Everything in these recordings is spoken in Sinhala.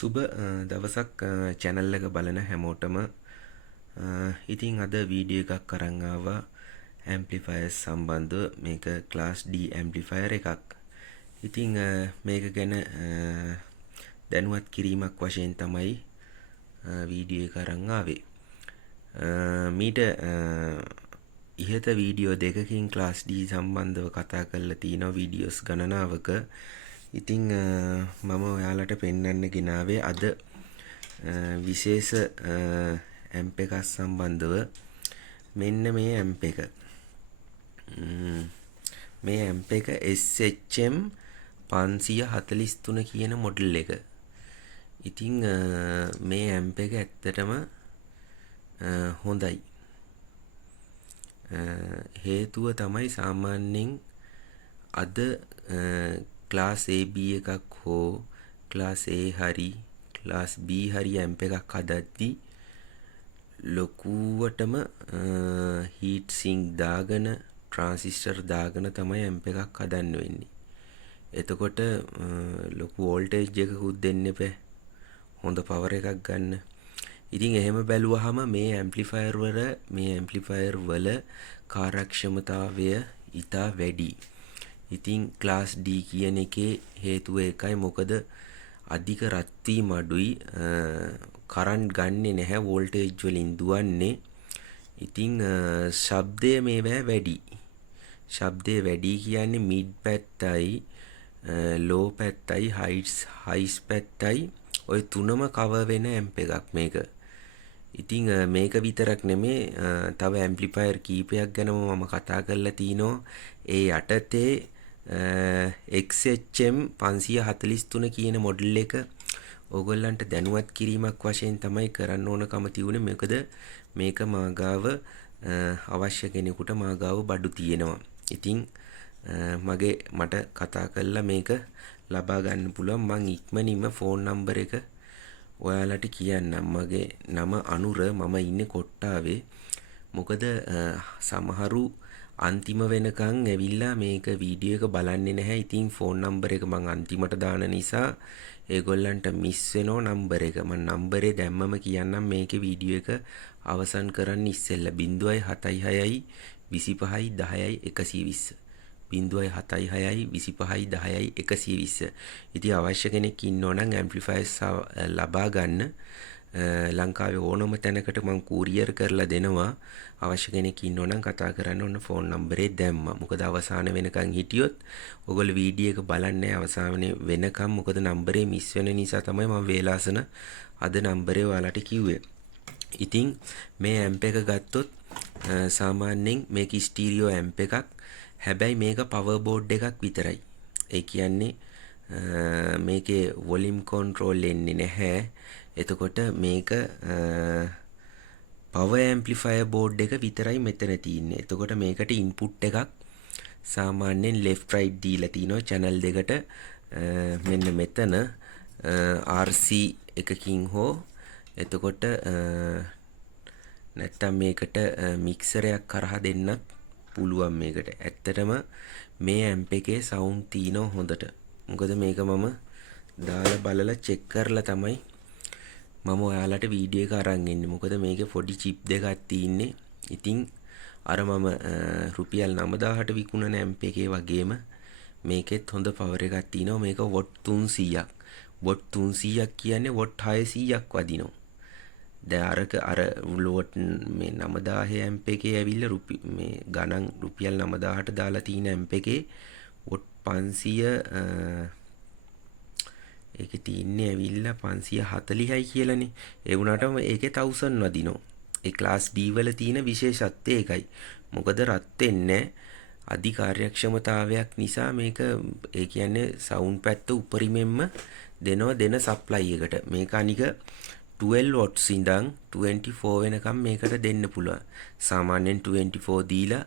සුබ දවසක් channel එක බලන හැමෝටම ඉතින් අද වීඩියෝ එකක් අරන් ආවා amplifiers සම්බන්ධව මේක class D amplifier එකක්. ඉතින් මේක ගැන දැනුවත් කිරීමක් වශයෙන් තමයි වීඩියෝ එක අරන් ආවේ. මීට ඉහත වීඩියෝ දෙකකින් class D සම්බන්ධව කතා කරලා තියෙනවා වීඩියෝස් ගණනාවක. ඉතින් මම ඔයාලට පෙන්වන්න ගෙනාවේ අද විශේෂ ඇම්ප් එකක් සම්බන්ධව මෙන්න මේ ඇම්ප් එක. මේ ඇම්ප් එක SHM 543 කියන මොඩල් එක. ඉතින් මේ ඇම්ප් එක ඇත්තටම හොඳයි. හේතුව තමයි සාමාන්‍යයෙන් අද class AB එකක් හෝ class A හරි class B හරි ඇම්ප් එකක් හදද්දී ලොකුවටම heat sink දාගෙන transistor දාගෙන තමයි ඇම්ප් එකක් හදන්න වෙන්නේ. එතකොට ලොකු voltage එකකුත් දෙන්න එපා. හොඳ power එකක් ගන්න. ඉතින් එහෙම බැලුවහම මේ amplifier වල කාර්යක්ෂමතාවය ඉතා වැඩි. ඉතින් class D කියන එකේ හේතුව එකයි මොකද අධික රත් වීම අඩුයි කරන්ට් ගන්නෙ නැහැ වෝල්ටේජ් වලින් දුවන්නේ. ඉතින් ශබ්දය මේවා වැඩි. ශබ්දය වැඩි කියන්නේ මිඩ් පැත්තයි ලෝ පැත්තයි හයිස් පැත්තයි ඔය තුනම කවර් වෙන ඇම්ප් එකක් මේක. ඉතින් මේක විතරක් නෙමේ තව ඇම්ප්ලිෆයර් කීපයක් ගැනම මම කතා කරලා තිනවා. ඒ යටතේ XHM 543 කියන මොඩල් එක ඕගොල්ලන්ට දැනුවත් කිරීමක් වශයෙන් තමයි කරන්න ඕනකම තියුනේ. මොකද මේක මාගාව අවශ්‍ය කෙනෙකුට මාගාව බඩු තියෙනවා. ඉතින් මට කතා කරලා මේක ලබා ගන්න පුළුවන්. මං ඉක්මනින්ම ෆෝන් නම්බර් එක ඔයාලට කියන්නම්. මගේ නම අනුර, මම ඉන්නේ කොට්ටාවේ. මොකද සමහරු අන්තිම වෙනකන් ඇවිල්ලා මේක වීඩියෝ එක බලන්නේ නැහැ. ඉතින් ෆෝන් නම්බර් එක මං අන්තිමට දාන නිසා ඒගොල්ලන්ට මිස් වෙනෝ නම්බර් එක. මං නම්බරේ දැම්මම කියන්නම් මේකේ වීඩියෝ එක අවසන් කරන්න ඉස්සෙල්ලා 076 25 10 120 076 25 10 120. ඉතින් අවශ්‍ය කෙනෙක් ඉන්නෝ නම් ඇම්ප්ලිෆයර්ස් ලබා ගන්න ලංකාවේ ඕනම තැනකට මම කූරියර් කරලා දෙනවා. අවශ්‍ය කෙනෙක් ඉන්නෝ නම් කතා කරන්න ඕන ෆෝන් නම්බරේ දැම්මා. මොකද අවසාන වෙනකන් හිටියොත් ඔයගොල්ලෝ වීඩියෝ එක බලන්නේ අවසාන වෙනකම්. මොකද නම්බරේ මිස් වෙන නිසා තමයි මම වේලාසන අද නම්බරේ ඔයාලට කිව්වේ. ඉතින් මේ ඇම්ප් එක ගත්තොත් සාමාන්‍යයෙන් මේක ස්ටීරියෝ ඇම්ප් එකක්. හැබැයි මේක පවර් බෝඩ් එකක් විතරයි. ඒ කියන්නේ මේකේ වොලියුම් කන්ට්‍රෝල් එන්නේ නැහැ. එතකොට මේක පවර් ඇම්ප්ලිෆයර් බෝඩ් එක විතරයි මෙතන තියෙන්නේ. එතකොට මේකට ඉන්පුට් එකක් සාමාන්‍යයෙන් left right දීලා තිනවා channel දෙකට. මෙන්න මෙතන RC එකකින් හෝ එතකොට නැත්තම් මේකට මික්සරයක් කරහා දෙන්නත් පුළුවන් මේකට. ඇත්තටම මේ ඇම්ප් එකේ සවුන්ඩ් තියෙනවා හොඳට. මොකද මේක මම දාලා බලලා චෙක් කරලා තමයි මම ඔයාලට වීඩියෝ එක අරන් ඉන්නේ. මොකද මේකේ පොඩි චිප් දෙකක් තියෙන්නේ. ඉතින් අර මම රුපියල් 9000ට විකුණන ඇම්ප් එකේ වගේම මේකෙත් හොඳ පවර් එකක් තියෙනවා. මේක වොට් 300ක්. වොට් 300ක් කියන්නේ වොට් 600ක් වදිනවා. දැන් අර ලෝට් මේ 9000 ඇම්ප් එකේ ඇවිල්ලා මේ ගණන් රුපියල් 9000ට දාලා තියෙන ඇම්ප් එකේ වොට් 500 ඒකේ තියෙන්නේ ඇවිල්ලා 540යි කියලානේ. ඒ වුණාටම ඒකේ 1000 වදිනවා. ඒ ක්ලාස් D වල තියෙන විශේෂත්වය ඒකයි. මොකද රත් වෙන්නේ අධි කාර්යක්ෂමතාවයක් නිසා මේක ඒ කියන්නේ සවුන්ඩ් පැත්ත උපරිමෙන්ම දෙන සප්ලයි එකට. මේක අනික 12 watts ඉඳන් 24 වෙනකම් මේකට දෙන්න පුළුවන්. සාමාන්‍යයෙන් 24 දීලා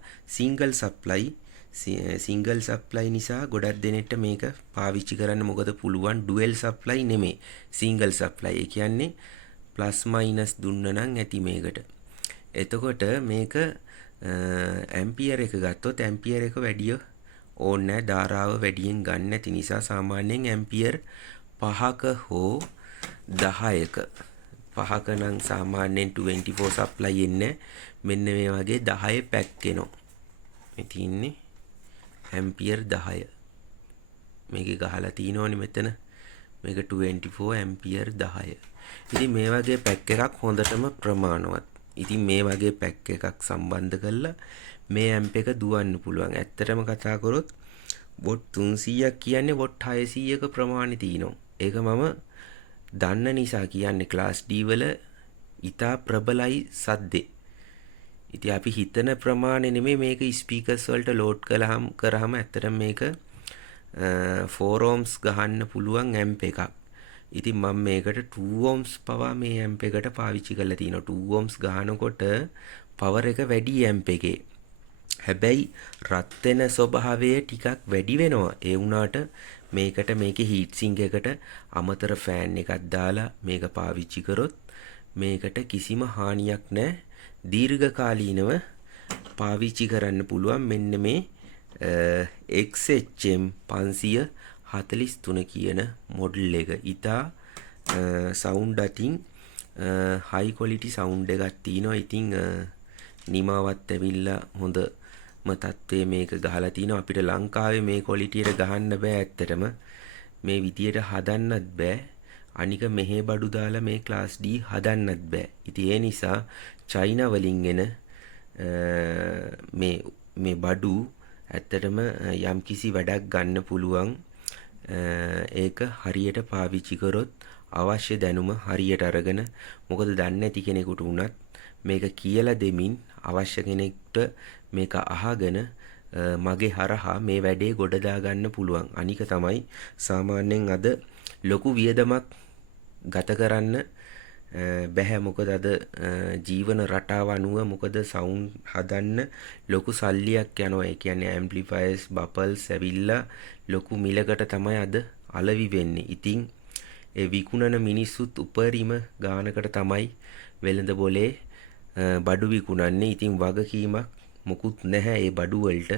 සිංගල් සප්ලයි නිසා ගොඩක් දෙනෙක්ට මේක පාවිච්චි කරන්න. මොකද පුළුවන් ඩුවල් සප්ලයි නෙමේ සිංගල් සප්ලයි. ඒ කියන්නේ ප්ලස් මයිනස් දුන්න නම් ඇති මේකට. එතකොට මේක ඇම්පියර් එක ගත්තොත් ඇම්පියර් එක වැඩිය ඕනේ නැහැ. ධාරාව වැඩියෙන් ගන්න නැති නිසා සාමාන්‍යයෙන් ඇම්පියර් 5ක හෝ 10ක පහක නම් සාමාන්‍යයෙන් 24 සප්ලයි එන්නේ. මෙන්න මේ වගේ 10 පැක් එනවා. මේ තියන්නේ ඇම්පියර් 10. මේකේ ගහලා තිනවනේ මෙතන. මේක 24 ඇම්පියර් 10. ඉතින් මේ වගේ පැක් එකක් හොඳටම ප්‍රමාණවත්. ඉතින් මේ වගේ පැක් එකක් සම්බන්ධ කරලා මේ ඇම්ප් එක දුවන්න පුළුවන්. ඇත්තටම කතා කරොත් වොට් 300ක් කියන්නේ වොට් 600ක ප්‍රමාණෙ තියෙනවා. ඒක මම දන්න නිසා කියන්නේ ක්ලාස් D වල ඉතා ප්‍රබලයි සද්දේ. ඉතින් අපි හිතන ප්‍රමාණය නෙමෙයි මේක ස්පීකර්ස් වලට ලෝඩ් කරාම ඇත්තටම මේක 4 ohms ගහන්න පුළුවන් ඇම්ප් එකක්. ඉතින් මම මේකට 2 ohms පවා මේ ඇම්ප් එකට පාවිච්චි කරලා තිනවා. 2 ohms ගහනකොට පවර් එක වැඩි ඇම්ප් එකේ. හැබැයි රත් වෙන ස්වභාවය ටිකක් වැඩි වෙනවා. ඒ වුණාට මේකට මේකේ හීට් සිංක් එකට අමතර ෆෑන් එකක් දාලා මේක පාවිච්චි කරොත් මේකට කිසිම හානියක් නැහැ. දීර්ඝකාලීනව පාවිච්චි කරන්න පුළුවන්. මෙන්න මේ XHM 543 කියන මොඩල් එක. ඉතා සවුන්ඩ් අතින් හයි ක්වොලිටි සවුන්ඩ් එකක් තියෙනවා. ඉතින් නිමාවත් ඇවිල්ලා හොඳම තත්ත්වයේ මේක ගහලා තිනවා. අපිට ලංකාවේ මේ ක්වොලිටියට ගහන්න බෑ. ඇත්තටම මේ විදියට හදන්නත් බෑ. අනික මෙහෙ බඩු දාලා මේ ක්ලාස් D හදන්නත් බෑ. ඉතින් ඒ නිසා චයිනා වලින් එන මේ බඩු ඇත්තටම යම්කිසි වැඩක් ගන්න පුළුවන්. ඒක හරියට පාවිච්චි කරොත් අවශ්‍ය දැනුම හරියට අරගෙන, මොකද දන්නේ නැති කෙනෙකුට උනත් මේක කියලා දෙමින් අවශ්‍ය කෙනෙක්ට මේක අහගෙන මගේ හරහා මේ වැඩේ ගොඩ දා ගන්න පුළුවන්. අනික තමයි සාමාන්‍යයෙන් අද ලොකු වියදමක් ගත කරන්න බැහැ. මොකද අද ජීවන රටාව අනුව මොකද සවුන්ඩ් හදන්න ලොකු සල්ලියක් යනවා. ඒ කියන්නේ ඇම්ප්ලිෆයර්ස්, බබල්ස් ඇවිල්ලා ලොකු මිලකට තමයි අද අලවි වෙන්නේ. ඉතින් ඒ විකුණන මිනිස්සුත් උපරිම ගානකට තමයි වෙළඳ බොලේ බඩු විකුණන්නේ. ඉතින් වගකීමක් මොකුත් නැහැ ඒ බඩු වලට.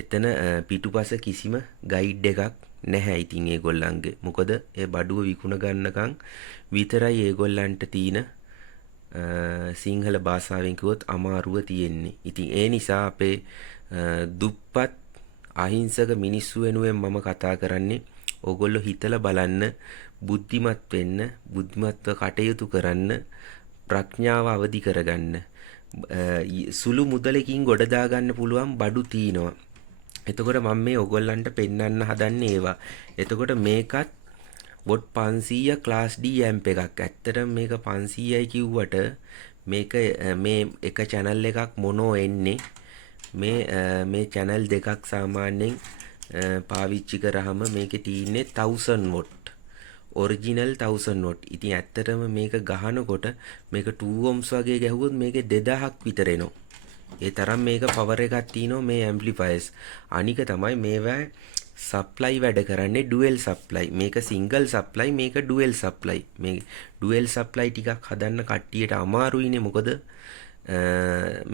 එතන පිටුපස කිසිම ගයිඩ් එකක් නැහැ ඉතින් ඒගොල්ලන්ගේ. මොකද ඒ බඩුව විකුණ ගන්නකම් විතරයි ඒගොල්ලන්ට තියෙන සිංහල භාෂාවෙන් කිව්වොත් අමාරුව තියෙන්නේ. ඉතින් ඒ නිසා අපේ දුප්පත් අහිංසක මිනිස්සු වෙනුවෙන් මම කතා කරන්නේ. ඕගොල්ලෝ හිතලා බලන්න, බුද්ධිමත් වෙන්න, බුද්ධිමත්ව කටයුතු කරන්න, ප්‍රඥාව අවදි කරගන්න. සුළු මුදලකින් ගොඩ දාගන්න පුළුවන් බඩු තියෙනවා. එතකොට මම මේ ඔයගොල්ලන්ට පෙන්වන්න හදන්නේ ඒවා. එතකොට මේකත් වොට් 500 ක්ලාස් D ඇම්ප් එකක්. ඇත්තටම මේක 500යි කිව්වට මේක මේ එක channel එකක් මොනෝ එන්නේ. මේ channel දෙකක් සාමාන්‍යයෙන් පාවිච්චි කරාම මේකේ තියෙන්නේ 1000 watt. Original 1000 watt. ඉතින් ඇත්තටම මේක ගහනකොට මේක 2 ohms වගේ ගැහුවොත් මේකේ 2000ක් විතර එනවා. ඒ තරම් මේක පවර් එකක් තියෙනවා මේ ඇම්ප්ලිෆයර්ස්. අනික තමයි මේවා සප්ලයි වැඩ කරන්නේ ඩුවෙල් සප්ලයි. මේක සිංගල් සප්ලයි, මේක ඩුවෙල් සප්ලයි. මේ ඩුවෙල් සප්ලයි ටිකක් හදන්න කට්ටියට අමාරුයිනේ. මොකද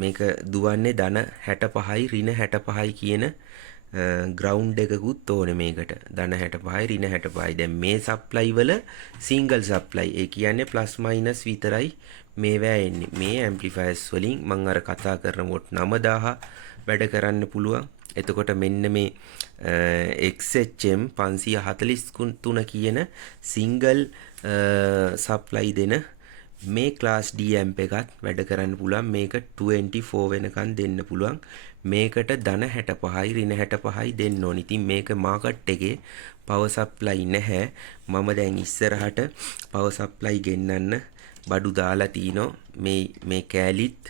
මේක දුවන්නේ ධන 65යි ඍණ 65යි කියන ග්‍රවුන්ඩ් එකකුත් ඕනේ මේකට. ධන 65යි ඍණ 65යි. දැන් මේ සප්ලයි වල සිංගල් සප්ලයි. ඒ කියන්නේ ප්ලස් මයිනස් විතරයි මේවා එන්නේ. මේ ඇම්ප්ලිෆයර්ස් වලින් මම අර කතා කරන වොට් 9000 වැඩ කරන්න පුළුවන්. එතකොට මෙන්න මේ XHM 543 කියන සිංගල් සප්ලයි දෙන මේ ක්ලාස් D ඇම්ප් එකත් වැඩ කරන්න පුළුවන්. මේක 24 වෙනකන් දෙන්න පුළුවන්. මේකට ධන 65යි ඍණ 65යි දෙන්න ඕනි. ඉතින් මේක මාකට් එකේ පවර් සප්ලයි නැහැ. මම දැන් ඉස්සරහට පවර් සප්ලයි ගෙන්නන්න බඩු දාලා තිනවා. මේ කෑලිත්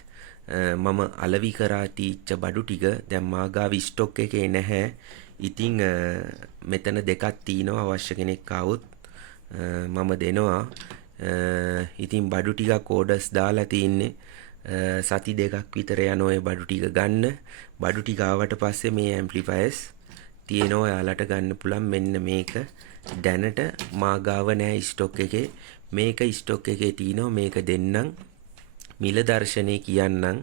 මම අලවි කරා තීච්ච බඩු ටික දැන් මාගාව ස්ටොක් එකේ නැහැ. ඉතින් මෙතන දෙකක් තියෙනවා. අවශ්‍ය කෙනෙක් ආවොත් මම දෙනවා. ඉතින් බඩු ටිකක් ඕඩර්ස් දාලා තින්නේ. සති දෙකක් විතර යන ඔය බඩු ටික ගන්න. බඩු ටික ආවට පස්සේ මේ ඇම්ප්ලිෆයර්ස් තියෙනවා ඔයාලට ගන්න පුළුවන්. මෙන්න මේක දැනට මාගාව නැහැ ස්ටොක් එකේ. මේක ස්ටොක් එකේ තියෙනවා. මේක දෙන්නම්. මිල දර්ශනේ කියන්නම්.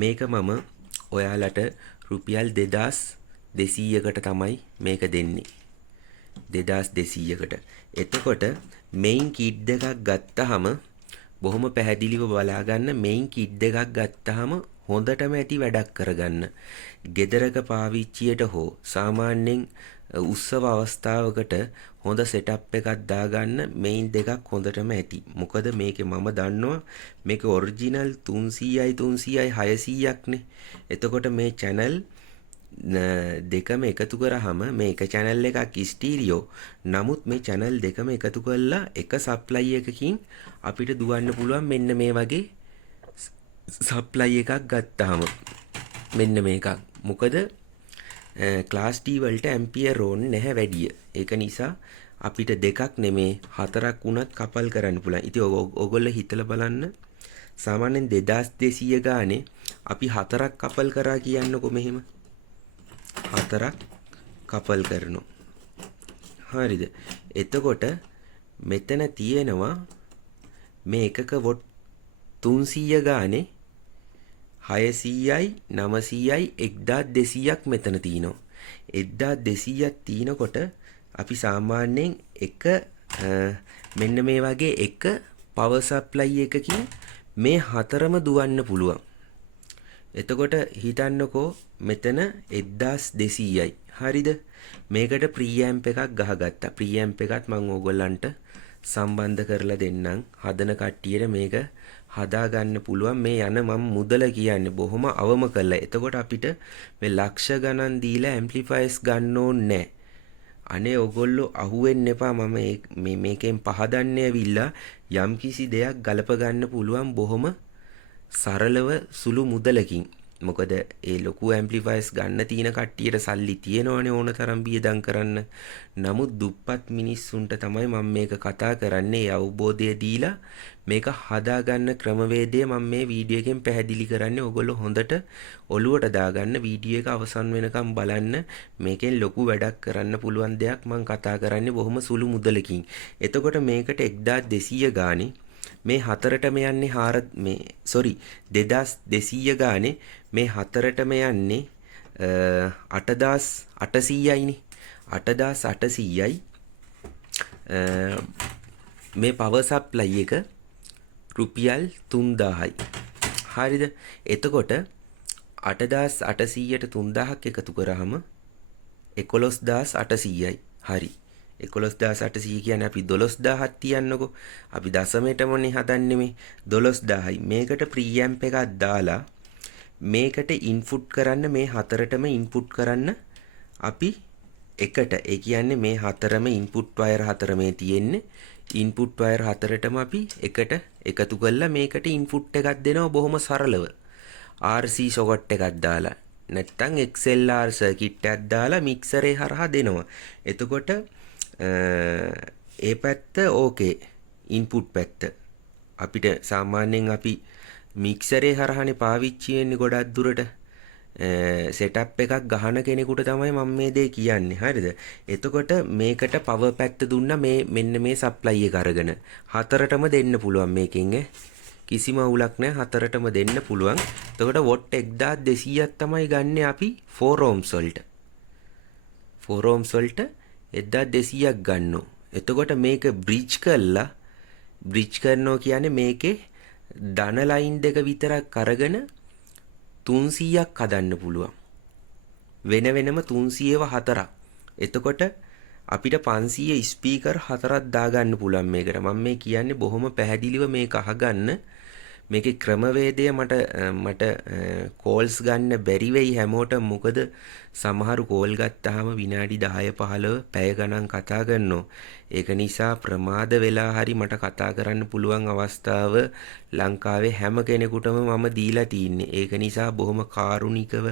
මේක මම ඔයාලට රුපියල් 2200කට තමයි මේක දෙන්නේ. 2200කට. එතකොට මෙයින් කිට් දෙකක් ගත්තාම බොහොම පැහැදිලිව බලා ගන්න මෙයින් කිට් දෙකක් ගත්තාම හොඳටම ඇති වැඩක් කරගන්න. ගෙදරක පාවිච්චියට හෝ සාමාන්‍යයෙන් උත්සව අවස්ථාවකට හොඳ සෙටප් එකක් දාගන්න මෙයින් දෙකක් හොඳටම ඇති. මොකද මේකේ මම දන්නවා මේක ඔරිජිනල් 300යි 300යි 600ක්නේ. එතකොට මේ channel දෙකම එකතු කරාම මේ එක channel එකක් ස්ටීරියෝ. නමුත් මේ channel දෙකම එකතු කරලා එක supply එකකින් අපිට දුවන්න පුළුවන් මෙන්න මේ වගේ supply එකක් ගත්තාම. මෙන්න මේකක්. මොකද ක්ලාස් D වලට ඇම්පියර් ඕනේ නැහැ වැඩිය. ඒක නිසා අපිට දෙකක් නෙමේ හතරක් වුණත් කපල් කරන්න පුළුවන්. ඉතින් ඔයගොල්ලෝ හිතලා බලන්න සාමාන්‍යයෙන් 2200 ගානේ අපි හතරක් කපල් කරා කියන්නකො මෙහෙම. හතරක් කපල් කරනවා. හරිද? එතකොට මෙතන තියෙනවා මේ එකක වොට් 300 ගානේ 600යි 900යි 1200ක් මෙතන තියෙනවා. 1200ක් තිනකොට අපි සාමාන්‍යයෙන් එක මෙන්න මේ වගේ එක පවර් සප්ලයි එකකින් මේ හතරම දුවන්න පුළුවන්. එතකොට හිතන්නකෝ මෙතන 1200යි. හරිද? මේකට ප්‍රීඇම්ප් එකක් ගහගත්තා. ප්‍රීඇම්ප් එකත් මම ඕගොල්ලන්ට සම්බන්ධ කරලා දෙන්නම්. හදන කට්ටියට මේක හදා ගන්න පුළුවන්. මේ යන මම මුදල කියන්නේ බොහොම අවම කළා. එතකොට අපිට මේ ලක්ෂ ගණන් දීලා ඇම්ප්ලිෆයර්ස් ගන්න ඕනේ නැහැ. අනේ ඔයගොල්ලෝ අහුවෙන්න එපා. මම මේකෙන් පහදන්නේ ඇවිල්ලා යම්කිසි දෙයක් ගලප ගන්න පුළුවන් බොහොම සරලව සුළු මුදලකින්. මොකද ඒ ලොකු ඇම්ප්ලිෆයර්ස් ගන්න තියෙන කට්ටියට සල්ලි තියෙනවනේ ඕන තරම් බියදම් කරන්න. නමුත් දුප්පත් මිනිස්සුන්ට තමයි මම මේක කතා කරන්නේ. ඒ අවබෝධය දීලා මේක හදා ගන්න ක්‍රමවේදය මම මේ වීඩියෝ එකෙන් පැහැදිලි කරන්නේ. ඔයගොල්ලෝ හොඳට ඔලුවට දාගන්න වීඩියෝ එක අවසන් වෙනකම් බලන්න. මේකෙන් ලොකු වැඩක් කරන්න පුළුවන් දෙයක් මම කතා කරන්නේ බොහොම සුළු මුදලකින්. එතකොට මේකට 1200 ගානේ මේ හතරටම යන්නේ 2200 ගානේ මේ හතරටම යන්නේ 8800යිනේ. 8800යි මේ පවර් සප්ලයි එක රුපියල් 3000යි. හරිද? එතකොට 8800ට 3000ක් එකතු කරාම 11800යි. හරි. 11800 කියන්නේ අපි 12000ක් තියන්නකො. අපි දශමයටමනේ හදන්නේ මේ 12000යි. මේකට ප්‍රීඇම්ප් එකක් දාලා මේකට ඉන්පුට් කරන්න මේ හතරටම ඉන්පුට් කරන්න අපි එකට ඒ කියන්නේ මේ හතරම ඉන්පුට් වයර් හතරමේ තියෙන්නේ. ඉන්පුට් වයර් හතරටම අපි එකට එකතු කරලා මේකට ඉන්පුට් එකක් දෙනවා බොහොම සරලව. RC සොකට් එකක් දාලා නැත්තම් XLR සර්කිට් එකක් දාලා මික්සරේ හරහා දෙනවා. එතකොට ඒ පැත්ත ඕකේ ඉන්පුට් පැත්ත අපිට සාමාන්‍යයෙන් අපි මික්සරේ හරහානේ පාවිච්චි වෙන්නේ ගොඩක් දුරට සෙටප් එකක් ගහන කෙනෙකුට තමයි මම මේ දේ කියන්නේ. හරිද? එතකොට මේකට පවර් පැත්ත දුන්නා මේ මෙන්න මේ සප්ලයි එක අරගෙන හතරටම දෙන්න පුළුවන් මේකෙන් කිසිම අවුලක් නැහැ. හතරටම දෙන්න පුළුවන්. එතකොට වොට් 1200ක් තමයි ගන්නෙ අපි 4 ohms වලට. 4 ohms වලට 1200ක් ගන්නවා. එතකොට මේක බ්‍රිජ් කරනවා කියන්නේ මේකේ ධන ලයින් දෙක විතරක් අරගෙන 300ක් හදන්න පුළුවන්. වෙන වෙනම 300ව හතරක්. එතකොට අපිට 500 ස්පීකර් හතරක් දාගන්න පුළුවන් මේකට. මම මේ කියන්නේ බොහොම පැහැදිලිව මේක අහගන්න. මේකේ ක්‍රමවේදය මට කෝල්ස් ගන්න බැරි වෙයි හැමෝටම. මොකද සමහරු කෝල් ගත්තාම විනාඩි 10 15 පැය ගණන් කතා කරනවා. ඒක නිසා ප්‍රමාද වෙලා හරි මට කතා කරන්න පුළුවන් අවස්ථාව ලංකාවේ හැම කෙනෙකුටම මම දීලා තින්නේ. ඒක නිසා බොහොම කාරුණිකව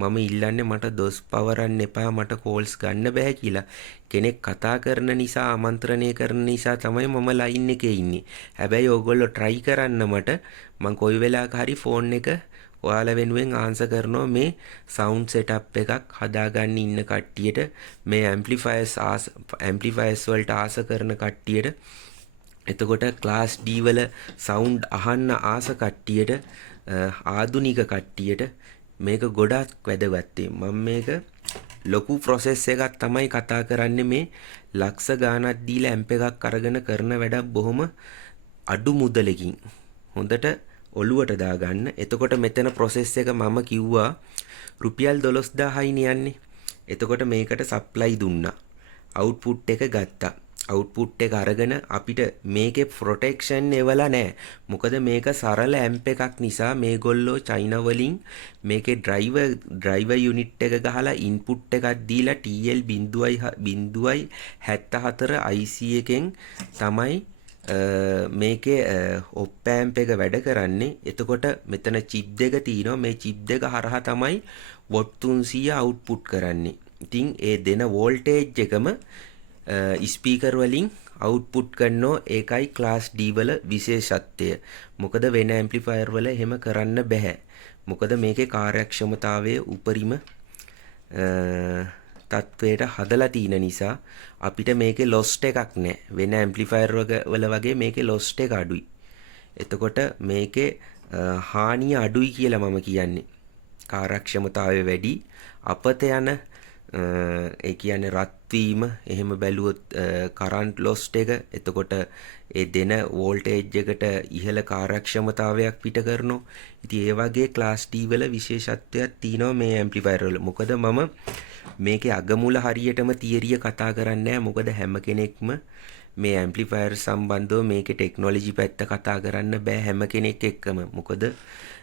මම ඉල්ලන්නේ මට දොස් පවරන්න එපා. මට කෝල්ස් ගන්න බෑ කියලා. කෙනෙක් කතා කරන නිසා ආමන්ත්‍රණය කරන නිසා තමයි මම ලයින් එකේ ඉන්නේ. හැබැයි ඕගොල්ලෝ try කරන්න මට මම කොයි වෙලාවක හරි ෆෝන් එක ඔයාලා වෙනුවෙන් ආන්සර් කරනවා මේ සවුන්ඩ් සෙටප් එකක් හදාගන්න ඉන්න කට්ටියට මේ ඇම්ප්ලිෆයර්ස් වලට ආස කරන කට්ටියට එතකොට ක්ලාස් D වල සවුන්ඩ් අහන්න ආස කට්ටියට ආදුනික කට්ටියට මේක ගොඩක් වැදගත්. මම මේක ලොකු ප්‍රොසෙස් එකක් තමයි කතා කරන්නේ මේ ලක්ෂ ගාණක් දීලා ඇම්ප් එකක් අරගෙන කරන වැඩක් බොහොම අඩු මුදලකින් හොඳට ඔලුවට දාගන්න. එතකොට මෙතන ප්‍රොසෙස් එක මම කිව්වා රුපියල් 12000යි යන්නේ. එතකොට මේකට සප්ලයි දුන්නා. අවුට්පුට් එක ගත්තා. අවුට්පුට් එක අරගෙන අපිට මේකේ ප්‍රොටෙක්ෂන් එවලා නැහැ. මොකද මේක සරල ඇම්ප් එකක් නිසා මේගොල්ලෝ චයිනා වලින් මේකේ ඩ්‍රයිවර් යුනිට් එක ගහලා ඉන්පුට් එකක් දීලා TL 0.74 IC එකෙන් තමයි මේකේ ඔප් ඇම්ප් එක වැඩ කරන්නේ. එතකොට මෙතන චිප් දෙක තියෙනවා. මේ චිප් දෙක හරහා තමයි වොට් 300 අවුට්පුට් කරන්නේ. ඉතින් ඒ දෙන වෝල්ටේජ් එකම ස්පීකර් වලින් අවුට්පුට් කරනෝ. ඒකයි ක්ලාස් D වල විශේෂත්වය. මොකද වෙන ඇම්ප්ලිෆයර් වල එහෙම කරන්න බෑ. මොකද මේකේ කාර්යක්ෂමතාවයේ උපරිම තත්වයට හදලා තියෙන නිසා අපිට මේකේ ලොස්ට් එකක් නැහැ. වෙන ඇම්ප්ලිෆයර් වල වගේ මේකේ ලොස්ට් එක අඩුයි. එතකොට මේකේ හානිය අඩුයි කියලා මම කියන්නේ. කාර්යක්ෂමතාවය වැඩි. අපත යන ඒ කියන්නේ රත් වීම එහෙම බැලුවොත් කරන්ට් ලොස්ට් එක එතකොට ඒ දෙන වෝල්ටේජ් එකට ඉහළ කාර්යක්ෂමතාවයක් පිට කරනවා. ඉතින් ඒ වගේ ක්ලාස් D වල විශේෂත්වයක් තියෙනවා මේ ඇම්ප්ලිෆයර් වල. මොකද මම මේකේ අගමුල හරියටම තියරිය කතා කරන්නේ නැහැ. මොකද හැම කෙනෙක්ම මේ ඇම්ප්ලිෆයර් සම්බන්ධව මේකේ ටෙක්නොලොජි පැත්ත කතා කරන්න බෑ හැම කෙනෙක් එක්කම. මොකද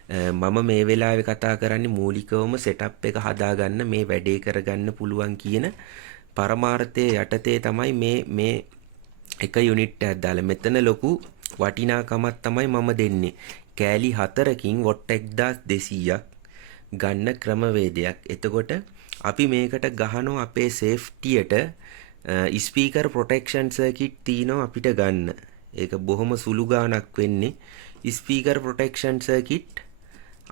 මම මේ වෙලාවේ කතා කරන්නේ මූලිකවම සෙටප් එක හදාගන්න මේ වැඩේ කරගන්න පුළුවන් කියන පරමාර්ථයේ යටතේ තමයි මේ එක යුනිට් එකක් දාලා. මෙතන ලොකු වටිනාකමක් තමයි මම දෙන්නේ. කෑලි 4කින් වොට් 1200ක් ගන්න ක්‍රමවේදයක්. එතකොට අපි මේකට ගහනවා අපේ සේෆ්ටියට ස්පීකර් ප්‍රොටෙක්ෂන් සර්කිට් තියෙනවා අපිට ගන්න. ඒක බොහොම සුළු ගාණක් වෙන්නේ. ස්පීකර් ප්‍රොටෙක්ෂන් සර්කිට්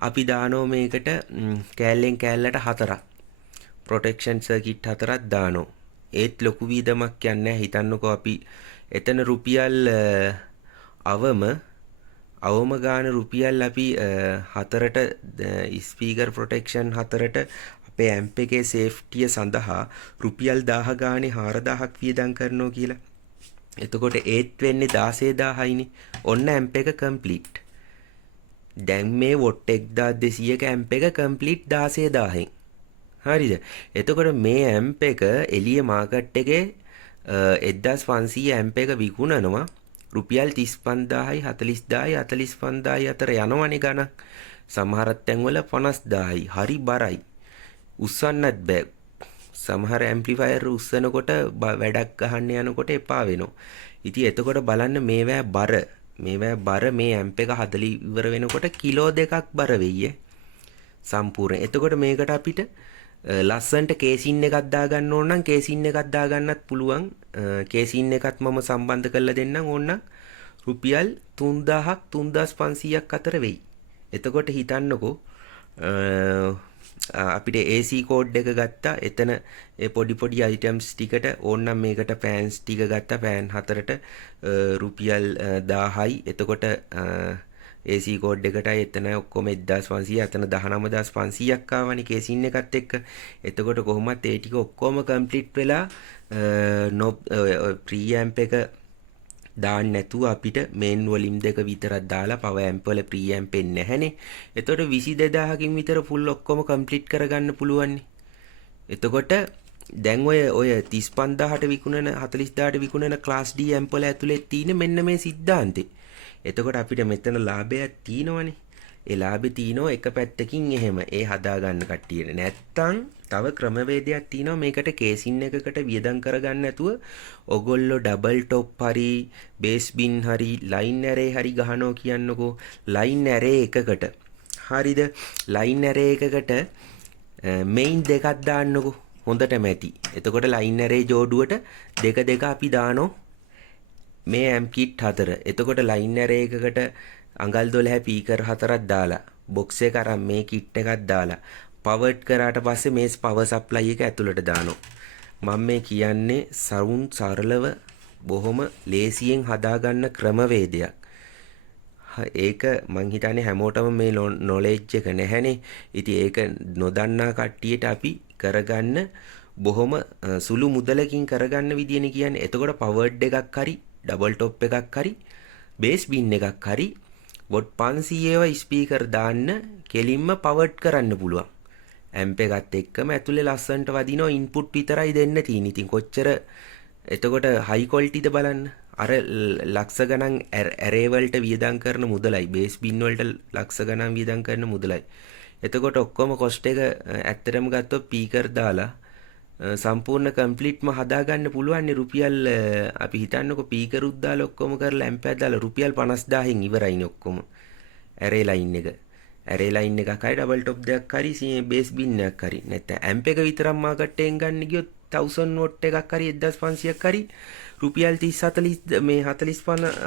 අපි දානවා මේකට කෑල්ලෙන් කෑල්ලට 4ක්. ප්‍රොටෙක්ෂන් සර්කිට් 4ක් දානවා. ඒත් ලොකු වීදමක් යන්නේ. හිතන්නකෝ අපි එතන රුපියල් අවම ගාන රුපියල් අපි 4ට ස්පීකර් ප්‍රොටෙක්ෂන් 4ට අපේ ඇම්ප් එකේ සේෆ්ටිය සඳහා රුපියල් 1000 ගානේ 4000ක් වියදම් කරනවා කියලා. එතකොට ඒත් වෙන්නේ 16000යිනේ. ඔන්න ඇම්ප් එක කම්ප්ලීට්. දැන් මේ වොට් 1200ක ඇම්ප් එක කම්ප්ලීට් 16000න්. හරිද? එතකොට මේ ඇම්ප් එක එළිය මාකට් එකේ 1500 ඇම්ප් එක විකුණනවා රුපියල් 35000යි 40000යි 45000යි අතර යනවනේ ගණන්. සමහර තැන්වල 50000යි. හරි බරයි. උස්සන්නත් බෑ. සමහර ඇම්ප්ලිෆයර් උස්සනකොට වැඩක් ගහන්න යනකොට එපා වෙනවා. ඉතින් එතකොට බලන්න මේවා බර මේ ඇම්ප් එක හදලා ඉවර වෙනකොට කිලෝ 2ක් බර වෙයි සම්පූර්ණ. එතකොට මේකට අපිට ලස්සන්ට කේසින් එකක් දාගන්න ඕන නම් කේසින් එකක් දාගන්නත් පුළුවන්. කේසින් එකත් මම සම්බන්ධ කරලා දෙන්නම් ඕනනම් රුපියල් 3000ක් 3500ක් අතර වෙයි. එතකොට හිතන්නකෝ අපිට AC කෝඩ් එක ගත්තා. එතන ඒ පොඩි අයිටම්ස් ටිකට ඕනනම් මේකට ෆෑන්ස් ටික ගත්තා. ෆෑන් 4ට රුපියල් 1000යි. එතකොට AC කෝඩ් එකටයි එතන ඔක්කොම 1500 අතන 19500ක් ආවනේ කේසින් එකත් එක්ක. එතකොට කොහොමත් ඒ ටික ඔක්කොම කම්ප්ලීට් වෙලා ප්‍රී ඇම්ප් එක දාන්න නැතුව අපිට මේන් වොලියම් දෙක විතරක් දාලා පවර් ඇම්ප් වල ප්‍රී ඇම්ප් එන්නේ නැහනේ. එතකොට 22000කින් විතර ෆුල් ඔක්කොම කම්ප්ලීට් කරගන්න පුළුවන්. එතකොට දැන් ඔය 35000ට විකුණන 40000ට විකුණන ක්ලාස් D ඇම්ප් වල ඇතුලේ තියෙන මෙන්න මේ સિદ્ધාන්තේ. එතකොට අපිට මෙතන ලාභයක් තියෙනවනේ. ඒ ලාභේ තියෙනවා එක පැත්තකින් එහෙම ඒ හදාගන්න කට්ටියට. නැත්තම් තව ක්‍රමවේදයක් තියෙනවා මේකට කේසින් එකකට වියදම් කරගන්න නැතුව ඔගොල්ලෝ ඩබල් টොප් හරි බේස් බින් හරි ලයින් ඇරේ හරි ගහනවා කියන්නකෝ. ලයින් ඇරේ එකකට හරිද? ලයින් ඇරේ එකකට මෙයින් දෙකක් දාන්නකෝ. හොඳටම ඇති. එතකොට ලයින් ඇරේ ජෝඩුවට දෙක අපි දානවා මේ ඇම්ප් කිට් 4. එතකොට ලයින් ඇරේ එකකට අඟල් 12 ස්පීකර් 4ක් දාලා බොක්ස් එක අරන් මේ කිට් එකක් දාලා පවර්ඩ් කරාට පස්සේ මේ පවර් සප්ලයි එක ඇතුළට දානවා. මම මේ කියන්නේ සරලව බොහොම ලේසියෙන් හදාගන්න ක්‍රමවේදයක්. ඒක මං හිතන්නේ හැමෝටම මේ නොලෙජ් එක නැහැනේ. ඉතින් ඒක නොදන්නා කට්ටියට අපි කරගන්න බොහොම සුළු මුදලකින් කරගන්න විදියනේ කියන්නේ. එතකොට පවර්ඩ් එකක් හරි ඩබල් টොප් එකක් හරි බේස් බින් එකක් හරි වොට් 500ව ස්පීකර් දාන්න කෙලින්ම පවර්ඩ් කරන්න පුළුවන්. ඇම්ප් එකත් එක්කම ඇතුලේ ලස්සන්ට වදිනවා ඉන්පුට් විතරයි දෙන්න තියෙන්නේ. ඉතින් කොච්චර එතකොට හයි ක්වොලිටිද බලන්න. අර ලක්ෂ ගණන් ඇරේ වලට වියදම් කරන මුදලයි බේස් බින් වලට ලක්ෂ ගණන් වියදම් කරන මුදලයි. එතකොට ඔක්කොම කොස්ට් එක ඇත්තටම ගත්තොත් ස්පීකර් දාලා සම්පූර්ණ කම්ප්ලීට්ම හදාගන්න පුළුවන් රුපියල් අපි හිතන්නකො ස්පීකරුත් දාලා ඔක්කොම කරලා ඇම්ප් එකක් දාලා රුපියල් 50000න් ඉවරයිනේ ඔක්කොම. ඇරේ ලයින් එක. ඇරේ ලයින් එකක් හරි ඩබල් টොප් දෙකක් හරි බේස් බින් එකක් හරි. නැත්නම් ඇම්ප් එක විතරක් මාකට් එකෙන් ගන්න ගියොත් 1000 වොට් එකක් හරි 1500ක් හරි රුපියල් 30 40 මේ 40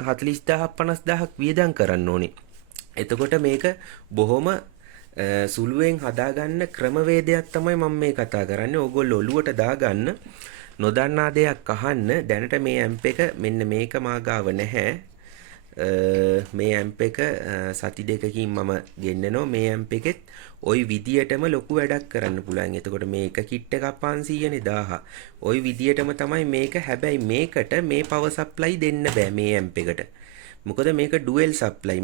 40000ක් 50000ක් වියදම් කරන්න ඕනේ. එතකොට මේක බොහොම සුළුවෙන් හදාගන්න ක්‍රමවේදයක් තමයි මම මේ කතා කරන්නේ. ඕගොල්ලෝ ඔලුවට දාගන්න නොදන්නා දෙයක් අහන්න. දැනට මේ ඇම්ප් එක මෙන්න මේක මාගාව නැහැ. මේ ඇම්ප් එක සති දෙකකින් මම ගෙන්නනවා. මේ ඇම්ප් එකෙත් ওই විදියටම ලොකු වැඩක් කරන්න පුළුවන්. එතකොට මේක කිට් එකක් 500නේ 1000. ওই විදියටම තමයි මේක. හැබැයි මේකට මේ පවර් සප්ලයි දෙන්න බෑ මේ ඇම්ප් එකට. මොකද මේක ඩුවල් සප්ලයි.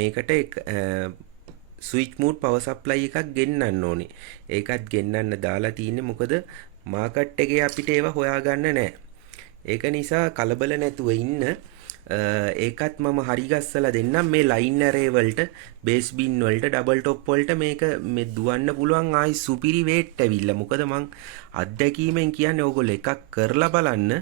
මේකට ස්විච් මෝඩ් පවර් සප්ලයි එකක් ගෙන්නන්න ඕනේ. ඒකත් ගෙන්නන්න දාලා තියෙන්නේ. මොකද මාකට් එකේ අපිට ඒව හොයාගන්න නැහැ. ඒක නිසා කලබල නැතුව ඉන්න. ඒකත් මම හරි ගස්සලා දෙන්නම්. මේ ලයින් ඇරේ වලට බේස් බින් වලට ඩබල් টොප් වලට මේක මේ දුවන්න පුළුවන් ආයි සුපිරි වේට් ඇවිල්ලා. මොකද මං අත්දැකීමෙන් කියන්නේ ඕගොල්ලෝ එකක් කරලා බලන්න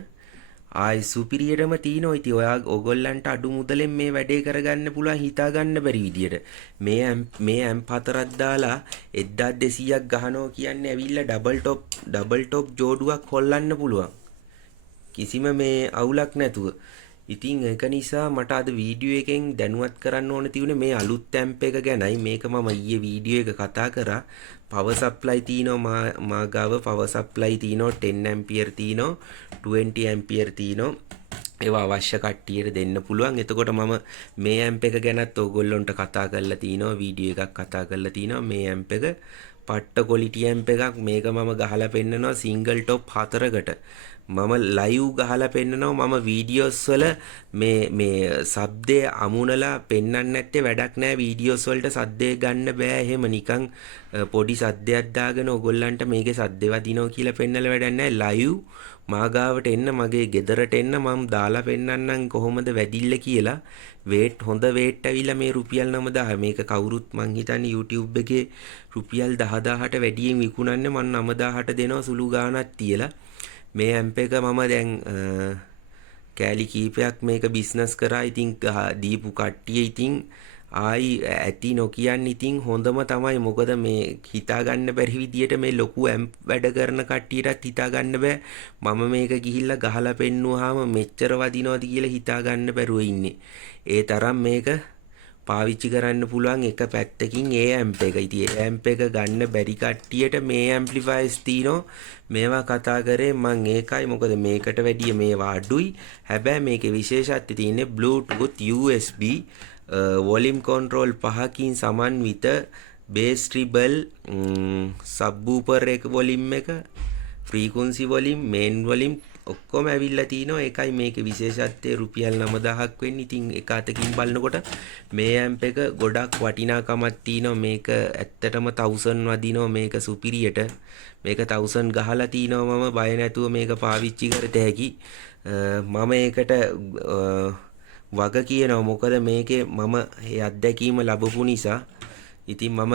ආයි සුපිරියටම තියනවා. ඉතින් ඔයා ඕගොල්ලන්ට අඩු මුදලෙන් මේ වැඩේ කරගන්න පුළුවන් හිතා ගන්න බැරි විදියට. මේ ඇම්ප් හතරක් දාලා 1200ක් ගහනවා කියන්නේ ඇවිල්ලා ඩබල් টොප් ජෝඩුවක් හොල්ලන්න පුළුවන්. කිසිම මේ අවුලක් නැතුව. ඉතින් ඒක නිසා මට අද වීඩියෝ එකෙන් දැනුවත් කරන්න ඕන තියුනේ මේ අලුත් ඇම්ප් එක ගැනයි. මේක මම ඊයේ වීඩියෝ එක කතා කරා. පවර් සප්ලයි තියෙනවා මා ගාව. පවර් සප්ලයි තියෙනවා 10 ඇම්පියර් තියෙනවා 20 ඇම්පියර් තියෙනවා. ඒවා අවශ්‍ය කට්ටියට දෙන්න පුළුවන්. එතකොට මම මේ ඇම්ප් එක ගැනත් ඕගොල්ලොන්ට කතා කරලා තිනවා. වීඩියෝ එකක් කතා කරලා තිනවා. මේ ඇම්ප් එක පට්ට ක්වොලිටි ඇම්ප් එකක්. මේක මම ගහලා පෙන්නනවා සිංගල් টොප් 4කට. මම ලයිව් ගහලා පෙන්නනවා. මම වීඩියෝස් වල මේ සද්දේ අමුණලා පෙන්වන්න නැත්තේ වැඩක් නෑ. වීඩියෝස් වලට සද්දේ ගන්න බෑ. එහෙම නිකන් පොඩි සද්දයක් දාගෙන ඕගොල්ලන්ට මේකේ සද්දේ වදිනවා කියලා පෙන්නලා වැඩක් නෑ. ලයිව් මාගාවට එන්න, මගේ ගෙදරට එන්න, මම දාලා පෙන්නන්නම් කොහොමද වැඩිල්ල කියලා. වේට් හොඳ වේට් ඇවිල්ලා මේ රුපියල් 9000. මේක කවුරුත් මං හිතන්නේ YouTube එකේ රුපියල් 10000ට වැඩියෙන් විකුණන්නේ. මං 9000ට දෙනවා සුළු ගාණක් තියලා. මේ ඇම්ප් එක මම දැන් කෑලි කීපයක් මේක බිස්නස් කරා. ඉතින් දීපු කට්ටිය ඉතින් ආයි ඇති නොකියන්න ඉතින් හොඳම තමයි. මොකද මේ හිතා ගන්න බැරි විදියට මේ ලොකු ඇම්ප් වැඩ කරන කට්ටියටත් හිතා ගන්න බෑ. මම මේක ගිහිල්ලා ගහලා පෙන්නුවාම මෙච්චර වදිනවද කියලා හිතා ගන්න බැරුව ඉන්නේ. ඒ තරම් මේක පාවිච්චි කරන්න පුළුවන් එක පැත්තකින් ඒ ඇම්ප් එක. ඉතින් ඒ ඇම්ප් එක ගන්න බැරි කට්ටියට මේ ඇම්ප්ලිෆයර්ස් තියෙනවා. මේවා කතා කරේ මං ඒකයි. මොකද මේකට වැඩිය මේවා අඩුයි. හැබැයි මේකේ විශේෂත්වය තියෙන්නේ Bluetooth USB වොලියම් කන්ට්‍රෝල් 5කින් සමන්විත බේස් ට්‍රිබල් සබ්වූෆර් එක වොලියම් එක ෆ්‍රීකවන්සි වොලියම් මේන් වොලියම් ඔක්කොම ඇවිල්ලා තිනවා. ඒකයි මේකේ විශේෂත්වය රුපියල් 9000ක් වෙන්නේ. ඉතින් එක අතකින් බලනකොට මේ ඇම්ප් එක ගොඩක් වටිනාකමක් තිනවා. මේක ඇත්තටම 1000 වදිනවා. මේක සුපිරියට මේක 1000 ගහලා තිනවා. මම බය නැතුව මේක පාවිච්චි කරත හැකි. මම ඒකට වග කියනවා. මොකද මේකේ මම ඒ අත්දැකීම ලැබපු නිසා. ඉතින් මම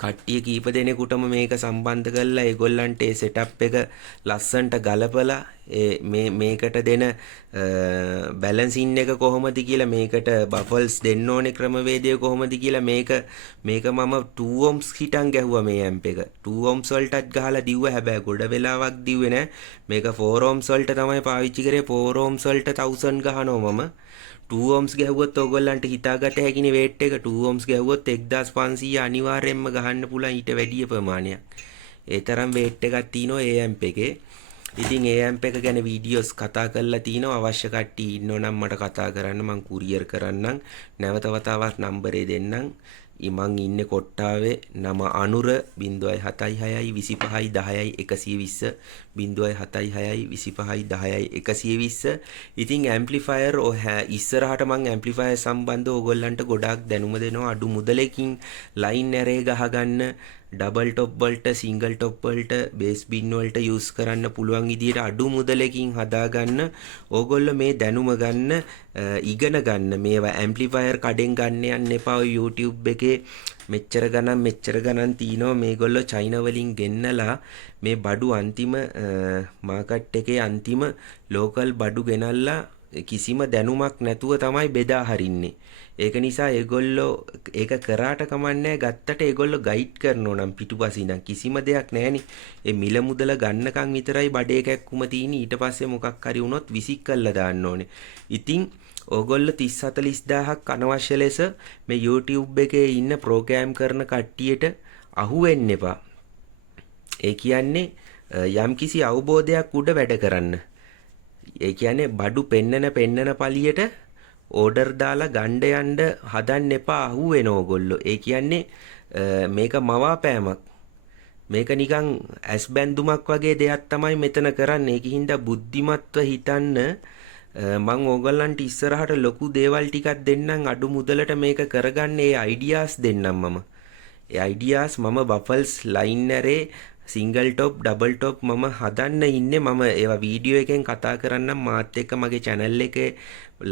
කට්ටිය කීප දෙනෙකුටම මේක සම්බන්ධ කරලා ඒගොල්ලන්ට ඒ සෙටප් එක ලස්සන්ට ගලපලා මේකට දෙන බැලන්සින් එක කොහොමද කියලා, මේකට බෆල්ස් දෙන්න ඕනේ ක්‍රමවේදය කොහොමද කියලා මේක මම 2 ohms හිටන් ගැහුවා මේ ඇම්ප් එක. 2 ohms වලටත් ගහලා දිව්වා. හැබැයි ගොඩ වෙලාවක් දිව්වේ නෑ. මේක 4 ohms වලට තමයි පාවිච්චි කරේ. 4 ohms වලට 1000 ගහනවා මම. 2 ohms ගැහුවොත් ඔයගොල්ලන්ට හිතාගත හැකිනේ වේට් එක. 2 ohms ගැහුවොත් 1500 අනිවාර්යෙන්ම ගහන්න පුළුවන් ඊට වැඩිය ප්‍රමාණයක්. ඒ තරම් වේට් එකක් තියෙනවා ඒ ඇම්ප් එකේ. ඉතින් ඒ ඇම්ප් එක ගැන වීඩියෝස් කතා කරලා තිනවා. අවශ්‍ය කට්ටිය ඉන්නවනම් මට කතා කරන්න, මං කුරියර් කරන්නම්. නැවත වතාවක් නම්බරේ දෙන්නම්. මං ඉන්නේ කොට්ටාවේ. නම අනුර 076 25 10 120 076 25 10 120. ඉතින් ඇම්ප්ලිෆයර් ඉස්සරහට මං ඇම්ප්ලිෆයර් සම්බන්ධව ඕගොල්ලන්ට ගොඩාක් දැනුම දෙනවා. අඩු මුදලකින් ලයින් ඇරේ ගහගන්න, ඩබල් ටොප් වලට, සිංගල් ටොප් වලට, බේස් බින් වලට යූස් කරන්න පුළුවන් විදියට අඩු මුදලකින් හදාගන්න. ඕගොල්ලෝ මේ දැනුම ගන්න, ඉගෙන ගන්න. මේවා ඇම්ප්ලිෆයර් කඩෙන් ගන්න යන්න එපා. YouTube එකේ මෙච්චර ගණන් තිනවා. මේගොල්ලෝ චයිනා වලින් ගෙන්නලා මේ බඩු අන්තිම මාකට් එකේ අන්තිම ලෝකල් බඩු ගෙනල්ලා කිසිම දැනුමක් නැතුව තමයි බෙදා හරින්නේ. ඒක නිසා ඒගොල්ලෝ ඒක කරාට කමන්නේ, ගත්තට ඒගොල්ලෝ ගයිඩ් කරනෝ නම් පිටුපසින් කිසිම දෙයක් නැහෙනි. ඒ මිල මුදල ගන්නකම් විතරයි බඩේ කැක්කුම තියෙන්නේ. ඊට පස්සේ මොකක් හරි වුණොත් විසික් කරලා දාන්න ඕනේ. ඉතින් ඕගොල්ලෝ 30-40000ක් අනවශ්‍ය ලෙස මේ YouTube එකේ ඉන්න ප්‍රෝග්‍රෑම් කරන කට්ටියට අහු වෙන්න එපා. ඒ කියන්නේ යම්කිසි අවබෝධයක් උඩ වැඩ කරන්න. ඒ කියන්නේ බඩු පෙන්නන පලියට ඕඩර් දාලා ගණ්ඩ යන්න හදන්න එපා. අහු වෙන ඕගොල්ලෝ. ඒ කියන්නේ මේක මවාපෑමක්. මේක නිකන් ඇස් බැඳුමක් වගේ දෙයක් තමයි මෙතන කරන්නේ. ඒකින්ද බුද්ධිමත්ව හිතන්න. මං ඕගොල්ලන්ට ඉස්සරහට ලොකු දේවල් ටිකක් දෙන්නම් අඩු මුදලට මේක කරගන්න. ඒ අයිඩියාස් දෙන්නම් මම. ඒ අයිඩියාස් මම බෆල්ස් ලයින් ඇරේ සිංගල් ටොප් ඩබල් ටොප් මම හදන්න ඉන්නේ. මම ඒවා වීඩියෝ එකෙන් කතා කරන්නම්. මාත් එක්ක මගේ channel එකේ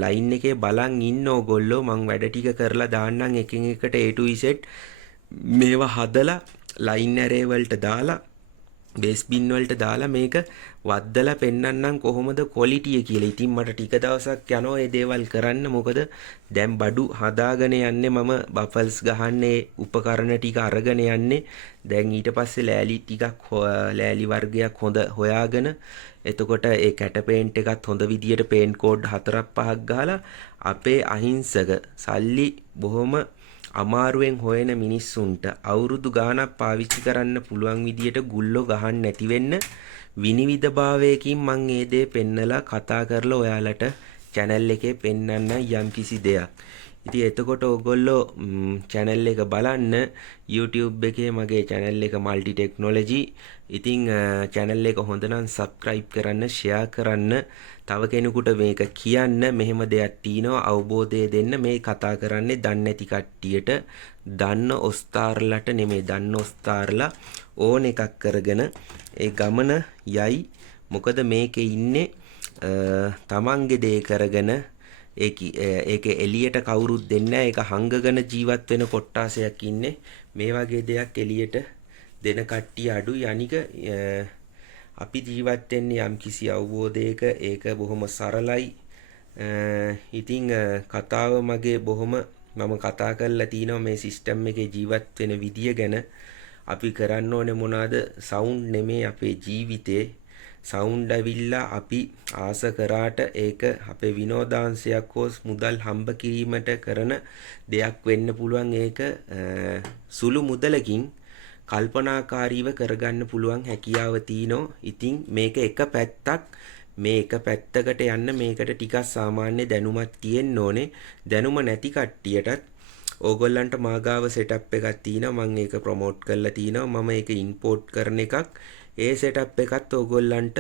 ලයින් එකේ බලන් ඉන්න ඕගොල්ලෝ. මං වැඩ ටික කරලා දාන්නම් එකින් එකට A to Z මේවා හදලා ලයින් ඇරේ වලට දාලා බේස් බින් වලට දාලා මේක වද්දලා පෙන්නන්නම් කොහොමද ක්වොලිටිය කියලා. ඉතින් මට ටික දවසක් යනවා මේ දේවල් කරන්න. මොකද දැන් බඩු හදාගෙන යන්නේ මම බෆල්ස් ගහන්නේ උපකරණ ටික අරගෙන යන්නේ. දැන් ඊට පස්සේ ලෑලි ටිකක් ලෑලි වර්ගයක් හොඳ හොයාගෙන එතකොට ඒ කැට පේන්ට් එකත් හොඳ විදියට පේන්ට් කෝඩ් 4-5ක් ගහලා අපේ අහිංසක සල්ලි බොහොම අමාරුවෙන් හොයන මිනිස්සුන්ට අවුරුදු ගාණක් පාවිච්චි කරන්න පුළුවන් විදියට ගුල්ලෝ ගහන්න නැති වෙන්න විනිවිදභාවයකින් මං ඒ දේ පෙන්නලා කතා කරලා ඔයාලට channel එකේ පෙන්නන්න යම්කිසි දෙයක්. ඉතින් එතකොට ඔයගොල්ලෝ channel එක බලන්න. YouTube එකේ මගේ channel එක multi technology. ඉතින් channel එක හොඳ නම් subscribe කරන්න, share කරන්න. තව කෙනෙකුට මේක කියන්න මෙහෙම දෙයක් තියෙනවා අවබෝධය දෙන්න. මේ කතා කරන්නේ දන්නේ නැති කට්ටියට, දන්න ඔස්තාර්ලට නෙමෙයි. දන්න ඔස්තාර්ලා ඕන එකක් කරගෙන ඒ ගමන යයි. මොකද මේකේ ඉන්නේ තමන්ගේ දේ කරගෙන ඒක එළියට කවුරුත් දෙන්නේ නැහැ. ඒක හංගගෙන ජීවත් වෙන කොට්ටාසයක් ඉන්නේ. මේ වගේ දෙයක් එළියට දෙන කට්ටිය අඩුයි. අනික අපි ජීවත් වෙන්නේ යම්කිසි අවබෝධයක. ඒක බොහොම සරලයි. ඉතින් කතාව මගේ බොහොම මම කතා කරලා තිනවා මේ සිස්ටම් එකේ ජීවත් වෙන විදිය ගැන. අපි කරන්න ඕනේ මොනවාද? සවුන්ඩ් නෙමේ අපේ ජීවිතේ. සවුන්ඩ් ඇවිල්ලා අපි ආස කරාට ඒක අපේ විනෝදාංශයක් හෝ මුදල් හම්බ කිරීමට කරන දෙයක් වෙන්න පුළුවන්. ඒක සුළු මුදලකින් කල්පනාකාරීව කරගන්න පුළුවන් හැකියාව තියෙනවා. ඉතින් මේක එක පැත්තක්. මේ එක පැත්තකට යන්න මේකට ටිකක් සාමාන්‍ය දැනුමක් තියෙන්න ඕනේ. දැනුම නැති කට්ටියටත් ඕගොල්ලන්ට මාගාව සෙටප් එකක් තියෙනවා. මම ඒක ප්‍රොමෝට් කරලා තිනවා. මම ඒක ඉම්පෝට් කරන එකක්. ඒ සෙටප් එකත් ඕගොල්ලන්ට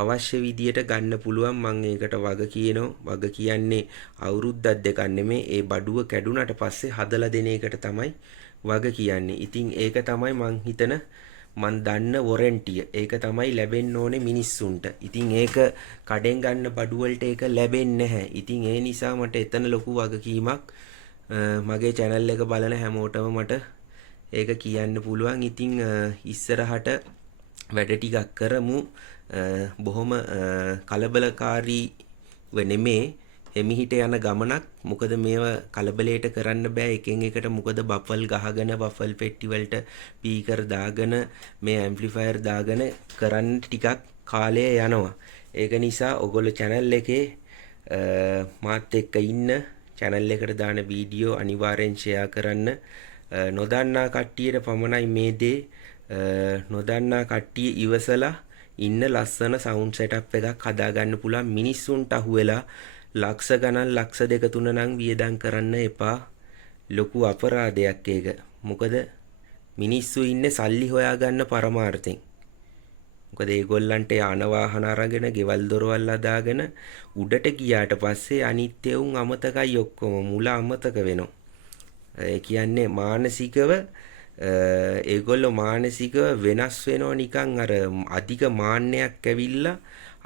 අවශ්‍ය විදියට ගන්න පුළුවන්. මම ඒකට වග කියනවා. වග කියන්නේ අවුරුද්දක් දෙකක් නෙමෙයි. ඒ බඩුව කැඩුනට පස්සේ හදලා දෙන එකට තමයි වග කියන්නේ. ඉතින් ඒක තමයි මං හිතන මන් දන්න වොරන්ටිය. ඒක තමයි ලැබෙන්න ඕනේ මිනිස්සුන්ට. ඉතින් ඒක කඩෙන් ගන්න බඩු වලට ඒක ලැබෙන්නේ නැහැ. ඉතින් ඒ නිසා මට එතන ලොකු වගකීමක් මගේ channel එක බලන හැමෝටම මට ඒක කියන්න පුළුවන්. ඉතින් ඉස්සරහට වැඩ ටිකක් කරමු. බොහොම කලබලකාරීව නෙමේ එමිහිට යන ගමනක්. මොකද මේව කලබලයට කරන්න බෑ එකෙන් එකට. මොකද බෆල් ගහගෙන බෆල් පෙට්ටි වලට ස්පීකර් දාගෙන මේ ඇම්ප්ලිෆයර් දාගෙන කරන්න ටිකක් කාලය යනවා. ඒක නිසා ඔයගොල්ලෝ channel එකේ මාත් එක්ක ඉන්න. channel එකට දාන වීඩියෝ අනිවාර්යෙන් share කරන්න. නොදන්නා කට්ටියට පමණයි මේ දේ. නොදන්නා කට්ටිය ඉවසලා ඉන්න ලස්සන සවුන්ඩ් සෙටප් එකක් හදාගන්න පුළුවන්. මිනිස්සුන්ට අහුවෙලා ලක්ෂ ගණන් ලක්ෂ දෙක තුන නම් වියදම් කරන්න එපා. ලොකු අපරාධයක් ඒක. මොකද මිනිස්සු ඉන්නේ සල්ලි හොයාගන්න පරමාර්ථයෙන්. මොකද ඒගොල්ලන්ට යාන වාහන අරගෙන ගෙවල් දොරවල් හදාගෙන උඩට ගියාට පස්සේ අනිත් ඒවුන් අමතකයි ඔක්කොම මුල අමතක වෙනවා. ඒ කියන්නේ මානසිකව ඒගොල්ලෝ මානසිකව වෙනස් වෙනවා නිකන් අර අධික මාන්නයක් ඇවිල්ලා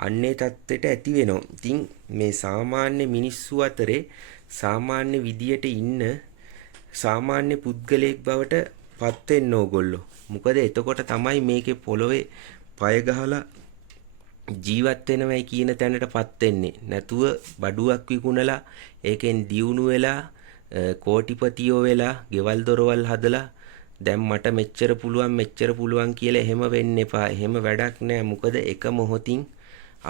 අන්නේ தත්ත්වයට ඇති වෙනවා. ඉතින් මේ සාමාන්‍ය මිනිස්සු අතරේ සාමාන්‍ය විදියට ඉන්න සාමාන්‍ය පුද්ගලයෙක් බවට පත් වෙන්න ඕගොල්ලෝ. මොකද එතකොට තමයි මේකේ පොළොවේ පය ගහලා ජීවත් වෙනවයි කියන තැනටපත් වෙන්නේ. නැතුව බඩුවක් විකුණලා ඒකෙන් දියුණු වෙලා කෝටිපතියෝ වෙලා ගෙවල් දොරවල් හදලා දැන් මට මෙච්චර පුළුවන් කියලා එහෙම වෙන්න එපා. එහෙම වැඩක් නෑ. මොකද එක මොහොතින්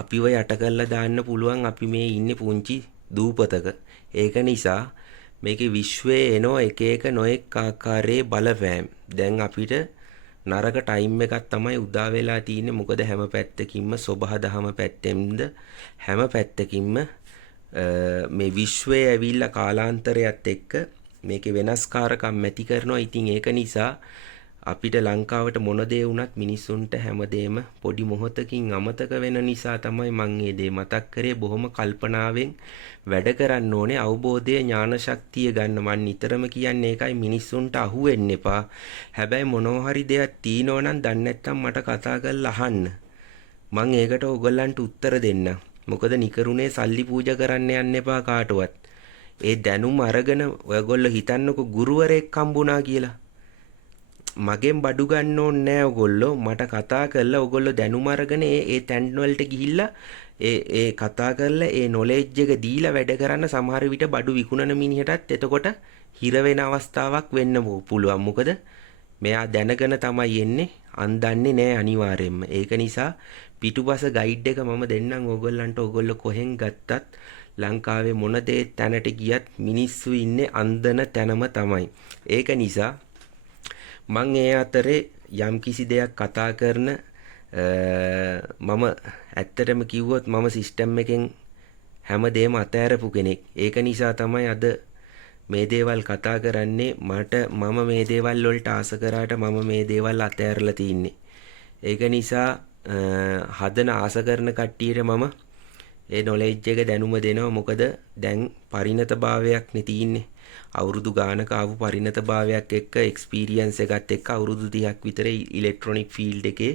අපිව යට කරලා දාන්න පුළුවන්. අපි මේ ඉන්නේ පුංචි දූපතක. ඒක නිසා මේකේ විශ්වයේ එනෝ එක එක නොඑක් ආකාරයේ බලපෑම්. දැන් අපිට නරක ටයිම් එකක් තමයි උදා වෙලා තියෙන්නේ. මොකද හැම පැත්තකින්ම සබහා දහම පැත්තෙන්ද හැම පැත්තකින්ම මේ විශ්වයේ ඇවිල්ලා කාලාන්තරයත් එක්ක මේකේ වෙනස්කාරකම් ඇති කරනවා. ඉතින් ඒක නිසා අපිට ලංකාවට මොන දේ වුණත් මිනිස්සුන්ට හැමදේම පොඩි මොහොතකින් අමතක වෙන නිසා තමයි මම මේ දේ මතක් කරේ. බොහොම කල්පනාවෙන් වැඩ කරන්න ඕනේ. අවබෝධය ඥාන ශක්තිය ගන්න. මම නිතරම කියන්නේ ඒකයි, මිනිස්සුන්ට අහු වෙන්න එපා. හැබැයි මොනවා හරි දෙයක් තියෙනවා නම් දන්නේ නැත්නම් මට කතා කරලා අහන්න. මම ඒකට ඔයගොල්ලන්ට උත්තර දෙන්නම්. මොකද නිකරුණේ සල්ලි පූජා කරන්න යන්න එපා කාටවත්. ඒ දැනුම අරගෙන ඔයගොල්ලෝ හිතන්නකෝ ගුරුවරයෙක් හම්බුණා කියලා. මගෙන් බඩු ගන්න ඕනේ නෑ ඔයගොල්ලෝ. මට කතා කරලා ඔයගොල්ලෝ දැනුම අරගෙන ඒ තැන් වලට ගිහිල්ලා ඒ කතා කරලා ඒ නොලෙජ් එක දීලා වැඩ කරන්න. සමහර විට බඩු විකුණන මිනිහටත් එතකොට හිර වෙන අවස්ථාවක් වෙන්න පුළුවන්. මොකද මෙයා දැනගෙන තමයි එන්නේ, අන්දන්නේ නෑ අනිවාර්යෙන්ම. ඒක නිසා පිටුපස ගයිඩ් එක මම දෙන්නම් ඔයගොල්ලන්ට. ඔයගොල්ලෝ කොහෙන් ගත්තත් ලංකාවේ මොන දේ තැනට ගියත් මිනිස්සු ඉන්නේ අන්දන තැනම තමයි. ඒක නිසා මං ඒ අතරේ යම් කිසි දෙයක් කතා කරන මම ඇත්තටම කිව්වොත් මම සිස්ටම් එකෙන් හැමදේම අතෑරපු කෙනෙක්. ඒක නිසා තමයි අද මේ දේවල් කතා කරන්නේ. මම මේ දේවල් වලට ආස කරාට මම මේ දේවල් අතෑරලා තින්නේ. ඒක නිසා හදන ආස කරන කට්ටියට මම ඒ නොලෙජ් එක දැනුම දෙනවා. මොකද දැන් පරිණතභාවයක් නේ තියෙන්නේ. අවුරුදු ගානක ආපු පරිණතභාවයක් එක්ක එක්ස්පීරියන්ස් එකත් එක්ක අවුරුදු 30ක් විතර ඉලෙක්ට්‍රොනික ෆීල්ඩ් එකේ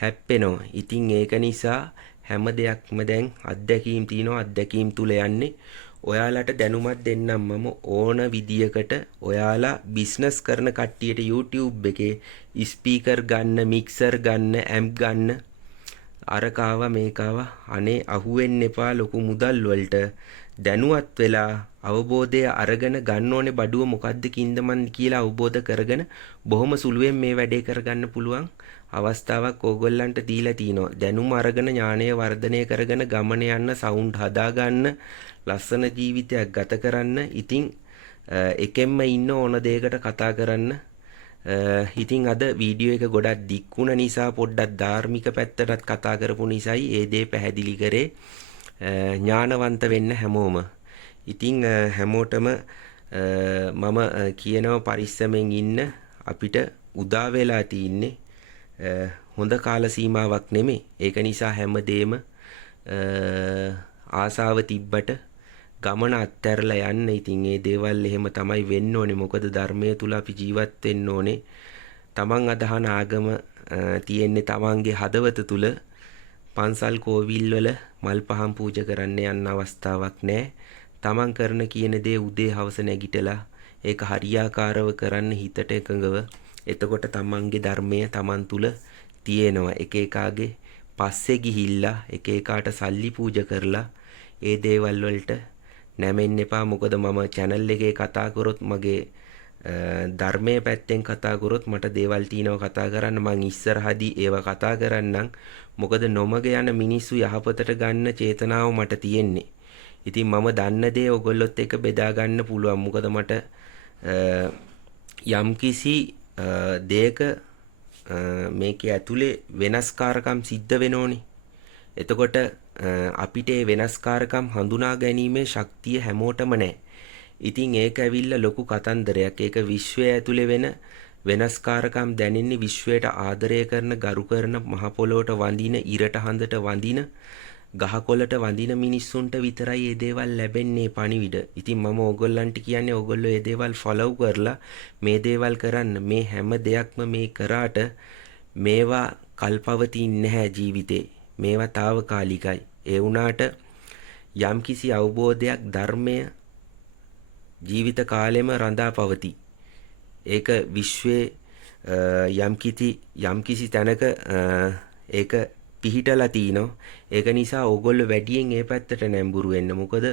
හැප්පෙනවා. ඉතින් ඒක නිසා හැම දෙයක්ම දැන් අත්දැකීම් තියෙනවා. අත්දැකීම් තුල යන්නේ. ඔයාලට දැනුමක් දෙන්නම් මම ඕන විදියකට. ඔයාලා බිස්නස් කරන කට්ටියට YouTube එකේ ස්පීකර් ගන්න, මික්සර් ගන්න, ඇම්ප් ගන්න, අරකාව මේකාව අනේ අහුවෙන්න එපා ලොකු මුදල් වලට. දැනුවත් වෙලා අවබෝධය අරගෙන ගන්න ඕනේ. බඩුව මොකද්ද කින්දමන් කියලා අවබෝධ කරගෙන බොහොම සුළුවෙන් මේ වැඩේ කරගන්න පුළුවන් අවස්ථාවක් ඕගොල්ලන්ට දීලා තිනවා. දැනුම අරගෙන ඥානය වර්ධනය කරගෙන ගමන යන්න, සවුන්ඩ් හදාගන්න, ලස්සන ජීවිතයක් ගත කරන්න. ඉතින් එකෙන්ම ඉන්න ඕන දෙයකට කතා කරන්න. ඉතින් අද වීඩියෝ එක ගොඩක් දික් වුණ නිසා පොඩ්ඩක් ධාර්මික පැත්තටත් කතා කරපු නිසායි ඒ දේ පැහැදිලි කරේ. ඥානවන්ත වෙන්න හැමෝම. ඉතින් හැමෝටම මම කියනවා පරිස්සමෙන් ඉන්න. අපිට උදා වෙලා තින්නේ හොඳ කාල සීමාවක් නෙමෙයි. ඒක නිසා හැමදේම ආසාව තිබ්බට ගමන අත්හැරලා යන්න. ඉතින් ඒ දේවල් එහෙම තමයි වෙන්න ඕනේ. මොකද ධර්මයේ තුල අපි ජීවත් වෙන්න ඕනේ. තමන් අදහන ආගම තියෙන්නේ තමන්ගේ හදවත තුල. පන්සල් කෝවිල් වල මල් පහන් පූජා කරන්න යන්න අවස්ථාවක් නැහැ. තමන් කරන කියන දේ උදේ හවස නැගිටලා ඒක හරියාකාරව කරන්න හිතට එකඟව. එතකොට තමන්ගේ ධර්මය තමන් තුල තියෙනවා. එක එකාගේ පස්සේ ගිහිල්ලා එක එකාට සල්ලි පූජා කරලා ඒ දේවල් වලට නැමෙන්න එපා. මොකද මම channel එකේ කතා කරොත් මගේ ධර්මයේ පැත්තෙන් කතා කරොත් මට දේවල් තියෙනවා කතා කරන්න. මං ඉස්සරහදී ඒව කතා කරන්නම්. මොකද නොමග යන මිනිස්සු යහපතට ගන්න චේතනාව මට තියෙන්නේ. ඉතින් මම දන්න දේ ඔයගොල්ලොත් එක්ක බෙදා ගන්න පුළුවන්. මොකද මට යම්කිසි දෙයක මේකේ ඇතුලේ වෙනස්කාරකම් සිද්ධ වෙනෝනේ. එතකොට අපිට ඒ වෙනස්කාරකම් හඳුනා ගැනීමේ ශක්තිය හැමෝටම නැහැ. ඉතින් ඒක ඇවිල්ලා ලොකු කතන්දරයක්. ඒක විශ්වය ඇතුලේ වෙන වෙනස්කාරකම් දැනෙන්නේ විශ්වයට ආදරය කරන, ගරු කරන, මහ පොළොවට වඳින, ඉරට හඳට වඳින, ගහකොළට වඳින මිනිස්සුන්ට විතරයි මේ දේවල් ලැබෙන්නේ පණිවිඩ. ඉතින් මම ඕගොල්ලන්ට කියන්නේ ඕගොල්ලෝ මේ දේවල් ෆලොව් කරලා මේ දේවල් කරන්න. මේ හැම දෙයක්ම මේ කරාට මේවා කල්පවතින්නේ නැහැ ජීවිතේ. මේවා తాවකාලිකයි. ඒ වුණාට යම්කිසි අවබෝධයක් ධර්මය ජීවිත කාලෙම රඳා පවතී. ඒක විශ්වයේ යම්කිසි තැනක ඒක පිහිටලා තිනවා. ඒක නිසා ඕගොල්ලෝ වැඩියෙන් ඒ පැත්තට නැඹුරු වෙන්න. මොකද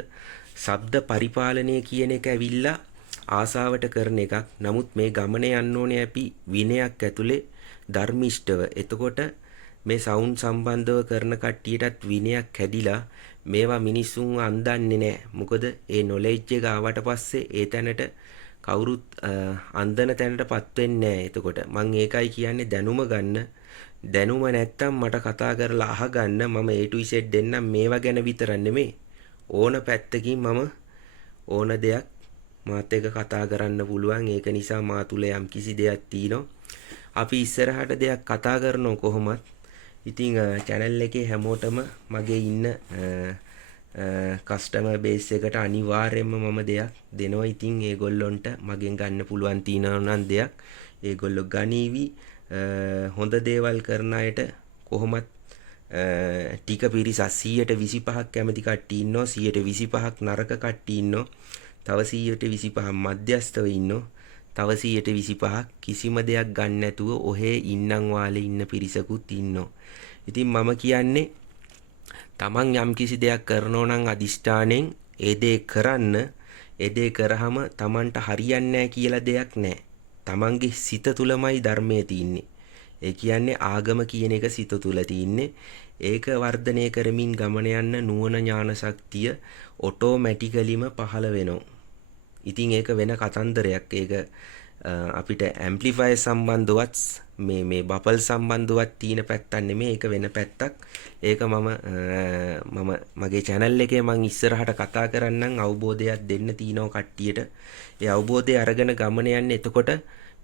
ශබ්ද පරිපාලනය කියන එක ඇවිල්ලා ආසාවට කරන එකක්. නමුත් මේ ගමනේ යන්න ඕනේ අපි විනයක් ඇතුලේ ධර්මිෂ්ඨව. එතකොට මේ සවුන්ඩ් සම්බන්ධව කරන කට්ටියටත් විනයක් හැදිලා මේවා මිනිස්සුන් අන්දන්නේ නැහැ. මොකද ඒ නොලෙජ් එක ආවට පස්සේ ඒ තැනට කවුරුත් අන්දන තැනටපත් වෙන්නේ නැහැ. එතකොට මම ඒකයි කියන්නේ දැනුම ගන්න. දැනුම නැත්තම් මට කතා කරලා අහගන්න. මම A to Z දෙන්නම් මේවා ගැන විතර නෙමෙයි. ඕන පැත්තකින් මම ඕන දෙයක් මාත් එක්ක කතා කරන්න පුළුවන්. ඒක නිසා මා තුල යම් කිසි දෙයක් තියෙනවා. අපි ඉස්සරහට දෙයක් කතා කරනව කොහොමත්. ඉතින් channel එකේ හැමෝටම මගේ ඉන්න කස්ටමර් බේස් එකට අනිවාර්යයෙන්ම මම දෙයක් දෙනවා. ඉතින් ඒගොල්ලොන්ට මගෙන් ගන්න පුළුවන් තියෙනවා නම් දෙයක් ඒගොල්ලෝ ගනීවි. හොඳ දේවල් කරන අයට කොහොමත් ටික පිරිසක් 125ක් කැමති කට්ටිය ඉන්නවා. 125ක් නරක කට්ටිය ඉන්නවා. තව 125ක් මධ්‍යස්තව ඉන්නවා. තව 125ක් කිසිම දෙයක් ගන්න නැතුව ඔහේ ඉන්නම් වාලේ ඉන්න පිරිසකුත් ඉන්නවා. ඉතින් මම කියන්නේ තමන් යම් කිසි දෙයක් කරනෝ නම් අදිෂ්ඨාණයෙන් ඒ දේ කරන්න. ඒ දේ කරාම තමන්ට හරියන්නේ නැහැ කියලා දෙයක් නැහැ. තමන්ගේ සිත තුලමයි ධර්මයේ තියෙන්නේ. ඒ කියන්නේ ආගම කියන එක සිත තුල තියෙන්නේ. ඒක වර්ධනය කරමින් ගමන යන්න නුවණ ඥාන ශක්තිය ඔටෝමැටිකලිම පහළ වෙනවා. ඉතින් ඒක වෙන කතන්දරයක්. ඒක අපිට ඇම්ප්ලිෆයර් සම්බන්ධවත් මේ බබල් සම්බන්ධවත් තියෙන පැත්තක් නෙමෙයි. ඒක වෙන පැත්තක්. ඒක මම මගේ channel එකේ මම ඉස්සරහට කතා කරන්නම්. අවබෝධයක් දෙන්න තියෙනවා කට්ටියට. ඒ අවබෝධය අරගෙන ගමන යන්නේ. එතකොට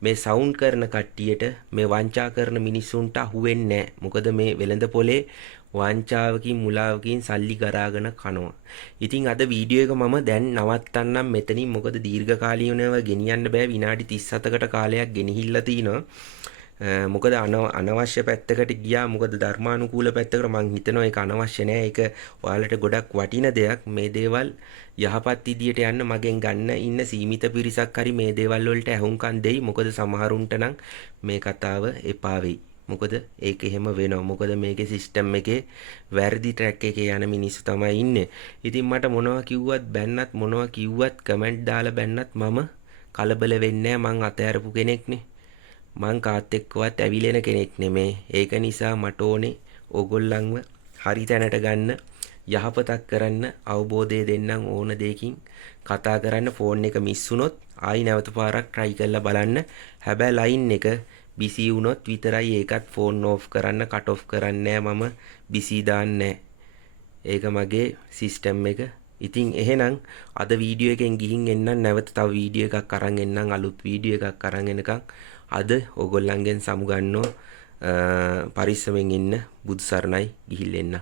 මේ සවුන්ඩ් කරන කට්ටියට මේ වංචා කරන මිනිස්සුන්ට අහුවෙන්නේ නැහැ. මොකද මේ වෙළඳ පොලේ වංචාවකින් මුලාවකින් සල්ලි ගරාගෙන කනවා. ඉතින් අද වීඩියෝ එක මම දැන් නවත්තන්නම් මෙතනින්. මොකද දීර්ඝකාලීනව ගෙනියන්න බෑ. විනාඩි 37කට කාලයක් ගෙනහිල්ලා තිනවා. මොකද අනවශ්‍ය පැත්තකට ගියා. මොකද ධර්මානුකූල පැත්තකට මං හිතනවා ඒක අනවශ්‍ය නෑ. ඒක ඔයාලට ගොඩක් වටින දෙයක්. මේ දේවල් යහපත් විදියට යන්න මගෙන් ගන්න ඉන්න සීමිත පිරිසක් හරි මේ දේවල් වලට ඇහුම්කන් දෙයි. මොකද සමහරුන්ට නම් මේ කතාව එපා වෙයි. මොකද ඒක එහෙම වෙනවා. මොකද මේකේ සිස්ටම් එකේ වැරදි ට්‍රැක් එකේ යන මිනිස්සු තමයි ඉන්නේ. ඉතින් මට මොනවා කිව්වත් බැන්නත් මොනවා කිව්වත් කමෙන්ට් දාලා බැන්නත් මම කලබල වෙන්නේ නැහැ. මං අතහැරපු කෙනෙක්නේ. මං කාත් එක්කවත් ඇවිලෙන කෙනෙක් නෙමේ. ඒක නිසා මට ඕනේ ඕගොල්ලන්ව හරි තැනට ගන්න, යහපතක් කරන්න, අවබෝධය දෙන්නම් ඕන දෙයකින් කතා කරන්න. ෆෝන් එක මිස් වුණොත් ආයි නැවත පාරක් try කරලා බලන්න. හැබැයි ලයින් එක බිසි වුණොත් විතරයි ඒකත් ෆෝන් ඕෆ් කරන්න, කට් ඔෆ් කරන්නේ මම බිසි දාන්නේ. ඒක මගේ සිස්ටම් එක. ඉතින් එහෙනම් අද වීඩියෝ එකෙන් ගිහින් එන්නම්. නැවත තව වීඩියෝ එකක් අරන් එන්නම්. අලුත් වීඩියෝ එකක් අරන් එනකම් අද ඕගොල්ලන්ගෙන් සමුගන්නෝ. පරිස්සමෙන් ඉන්න. බුදු සරණයි. ගිහිල්ලා එන්න.